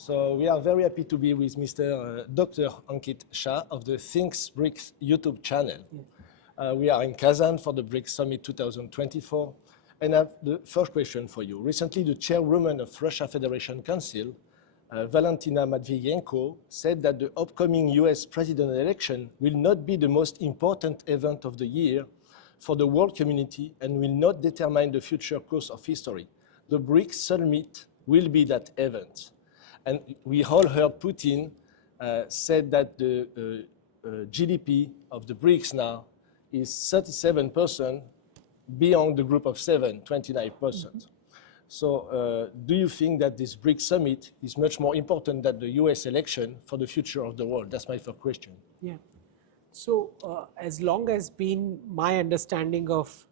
So we are very happy to be with Mr. Dr. Ankit Shah of the Think BRICS YouTube channel. We are in Kazan for the BRICS Summit 2024. And I have the first question for you. Recently, the chairwoman of Russia Federation Council, Valentina Matviyenko, said that the upcoming US president election will not be the most important event of the year for the world community and will not determine the future course of history. The BRICS Summit will be that event. And we all heard Putin said that the GDP of the BRICS now is 37%, beyond the group of 7, 29%. So do you think that this BRICS summit is much more important than the US election for the future of the world? That's my first question. Yeah. So as long as been my understanding of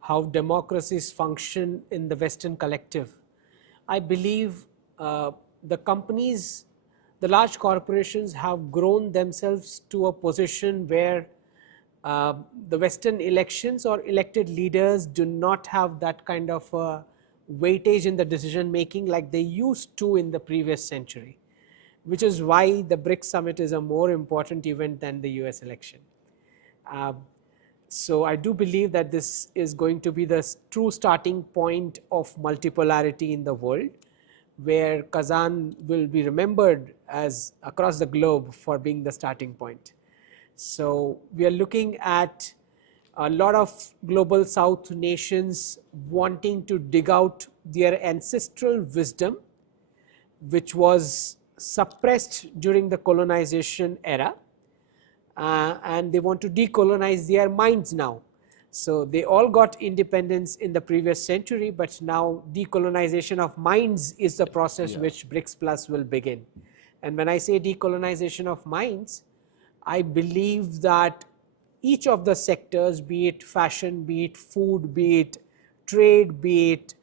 how democracies function in the Western collective, I believe the companies, the large corporations have grown themselves to a position where the Western elections or elected leaders do not have that kind of weightage in the decision making like they used to in the previous century, which is why the BRICS summit is a more important event than the US election. So I do believe that this is going to be the true starting point of multipolarity in the world, where Kazan will be remembered as across the globe for being the starting point. So we are looking at a lot of global South nations wanting to dig out their ancestral wisdom, which was suppressed during the colonization era, and they want to decolonize their minds now. So they all got independence in the previous century, but now decolonization of minds is the process which BRICS Plus will begin. And when I say decolonization of minds, I believe that each of the sectors, be it fashion, be it food, be it trade, be it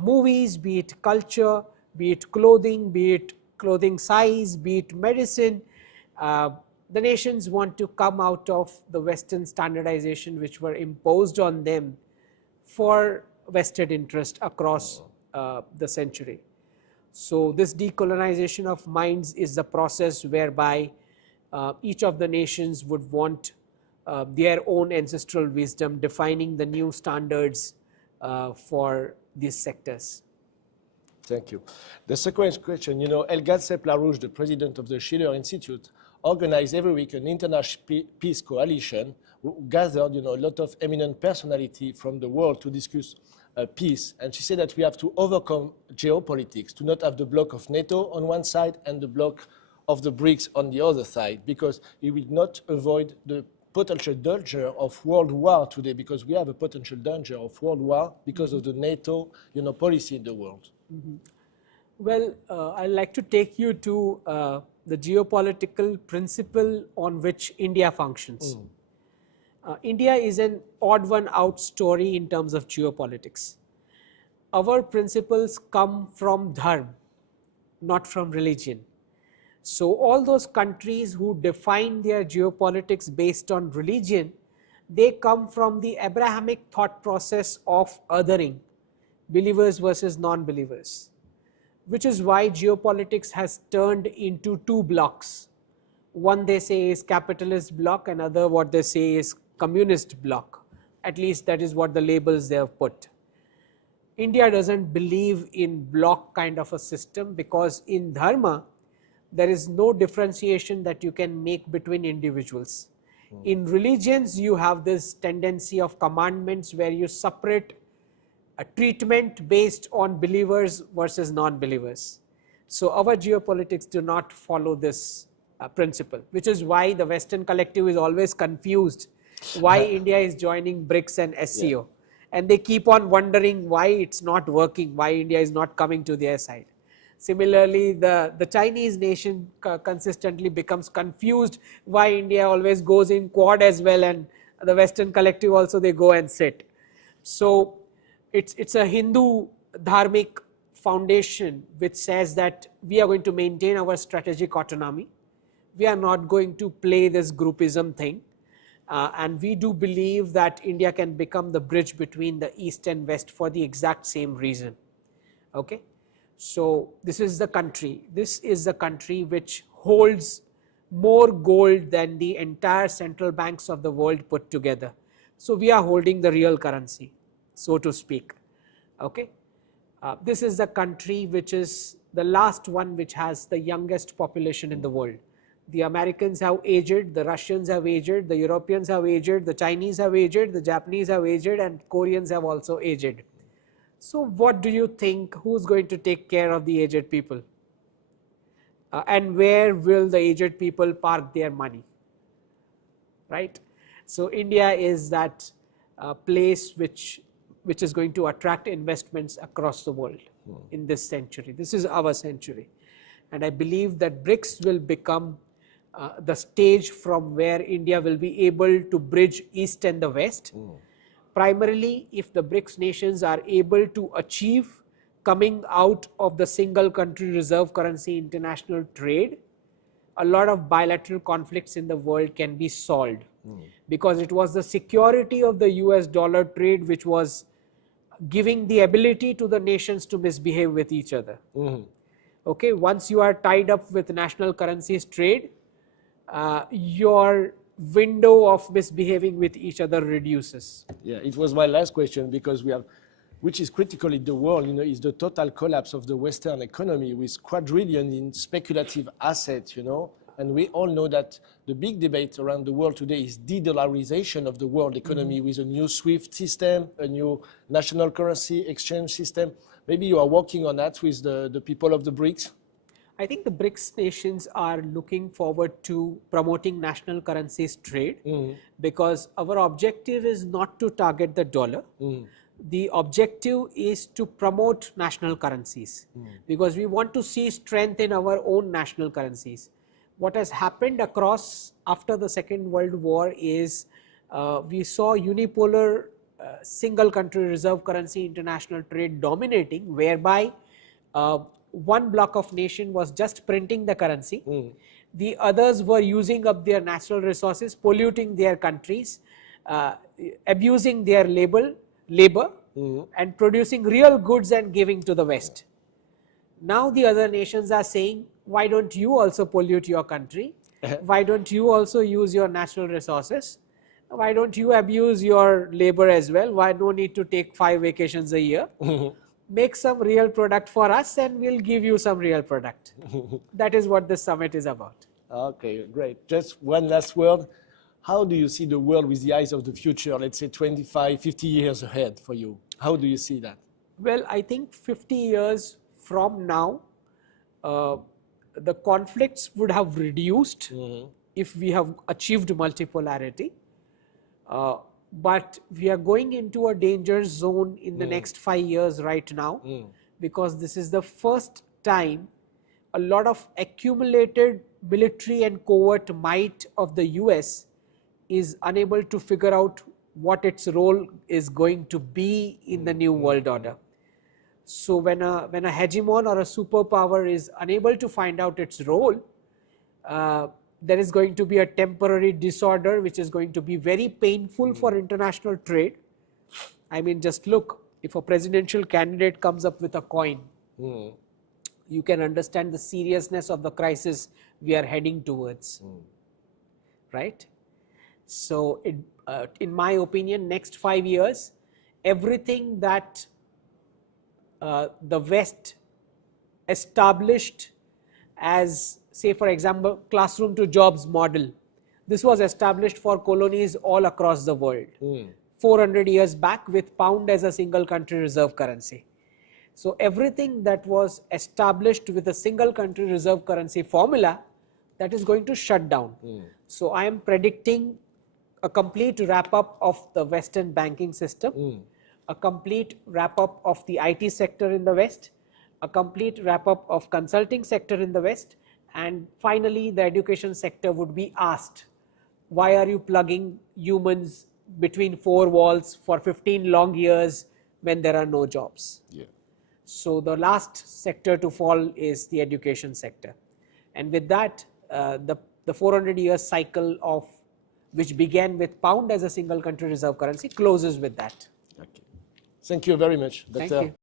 movies, be it culture, be it clothing size, be it medicine, the nations want to come out of the Western standardization which were imposed on them for vested interest across the century. So this decolonization of minds is the process whereby each of the nations would want their own ancestral wisdom defining the new standards for these sectors. Thank you. The second question, you know, Elgad Sepp-Larouche, the president of the Schiller Institute, organized every week an international peace coalition who gathered, you know, a lot of eminent personality from the world to discuss peace. And she said that we have to overcome geopolitics, to not have the bloc of NATO on one side and the bloc of the BRICS on the other side, because we will not avoid the potential danger of world war today, because we have a potential danger of world war because of the NATO, you know, policy in the world. Well, I'd like to take you to the geopolitical principle on which India functions. India is an odd one out story in terms of geopolitics. Our principles come from dharma, not from religion. So all those countries who define their geopolitics based on religion, they come from the Abrahamic thought process of othering, believers versus non-believers, which is why geopolitics has turned into two blocks. One they say is capitalist bloc, another what they say is communist bloc. At least that is what the labels they have put. India doesn't believe in bloc kind of a system, because in dharma, there is no differentiation that you can make between individuals. In religions, you have this tendency of commandments where you separate a treatment based on believers versus non-believers. So our geopolitics do not follow this principle, which is why the Western collective is always confused why India is joining BRICS and SCO. And they keep on wondering why it's not working, why India is not coming to their side. Similarly, the Chinese nation consistently becomes confused why India always goes in Quad as well, and the Western collective also they go and sit. So it's a Hindu dharmic foundation which says that we are going to maintain our strategic autonomy. We are not going to play this groupism thing. And we do believe that India can become the bridge between the East and West for the exact same reason. Okay? So this is the country. This is the country which holds more gold than the entire central banks of the world put together. So we are holding the real currency, so to speak. Okay. This is the country which is the last one which has the youngest population in the world. The Americans have aged, the Russians have aged, the Europeans have aged, the Chinese have aged, the Japanese have aged, and Koreans have also aged. So what do you think, who's going to take care of the aged people? And where will the aged people park their money? Right? So India is that place which is going to attract investments across the world in this century. This is our century. And I believe that BRICS will become the stage from where India will be able to bridge East and the West. Primarily, if the BRICS nations are able to achieve coming out of the single country reserve currency international trade, a lot of bilateral conflicts in the world can be solved. Because it was the security of the US dollar trade which was giving the ability to the nations to misbehave with each other. Okay, once you are tied up with national currencies trade, your window of misbehaving with each other reduces. Yeah, it was my last question, because we have, which is critical in the world, is the total collapse of the Western economy with quadrillion in speculative assets, and we all know that the big debate around the world today is de-dollarization of the world economy with a new SWIFT system, a new national currency exchange system. Maybe you are working on that with the people of the BRICS? I think the BRICS nations are looking forward to promoting national currencies trade, because our objective is not to target the dollar. The objective is to promote national currencies, because we want to see strength in our own national currencies. What has happened across after the Second World War is we saw unipolar single country reserve currency international trade dominating, whereby one block of nation was just printing the currency. The others were using up their natural resources, polluting their countries, abusing their labor, and producing real goods and giving to the West. Now the other nations are saying, why don't you also pollute your country? Why don't you also use your natural resources? Why don't you abuse your labor as well? Why no need to take 5 vacations a year? Make some real product for us and we'll give you some real product. That is what this summit is about. Okay, great. Just one last word. How do you see the world with the eyes of the future, let's say 25, 50 years ahead for you? How do you see that? Well, I think 50 years from now, the conflicts would have reduced if we have achieved multipolarity. But we are going into a danger zone in the next 5 years right now, because this is the first time a lot of accumulated military and covert might of the US is unable to figure out what its role is going to be in the new world order. So when a hegemon or a superpower is unable to find out its role, there is going to be a temporary disorder which is going to be very painful for international trade. I mean, just look, if a presidential candidate comes up with a coin, you can understand the seriousness of the crisis we are heading towards, right? So in my opinion, next 5 years, everything that the West established as, say for example, classroom to jobs model, this was established for colonies all across the world 400 years back with pound as a single country reserve currency. So everything that was established with a single country reserve currency formula, that is going to shut down. So I am predicting a complete wrap up of the Western banking system, a complete wrap up of the IT sector in the West, a complete wrap up of consulting sector in the West, and finally the education sector would be asked, why are you plugging humans between 4 walls for 15 long years when there are no jobs? So the last sector to fall is the education sector, and with that the 400 year cycle of which began with pound as a single country reserve currency closes with that. Okay. Thank you very much, Dr. Thank you.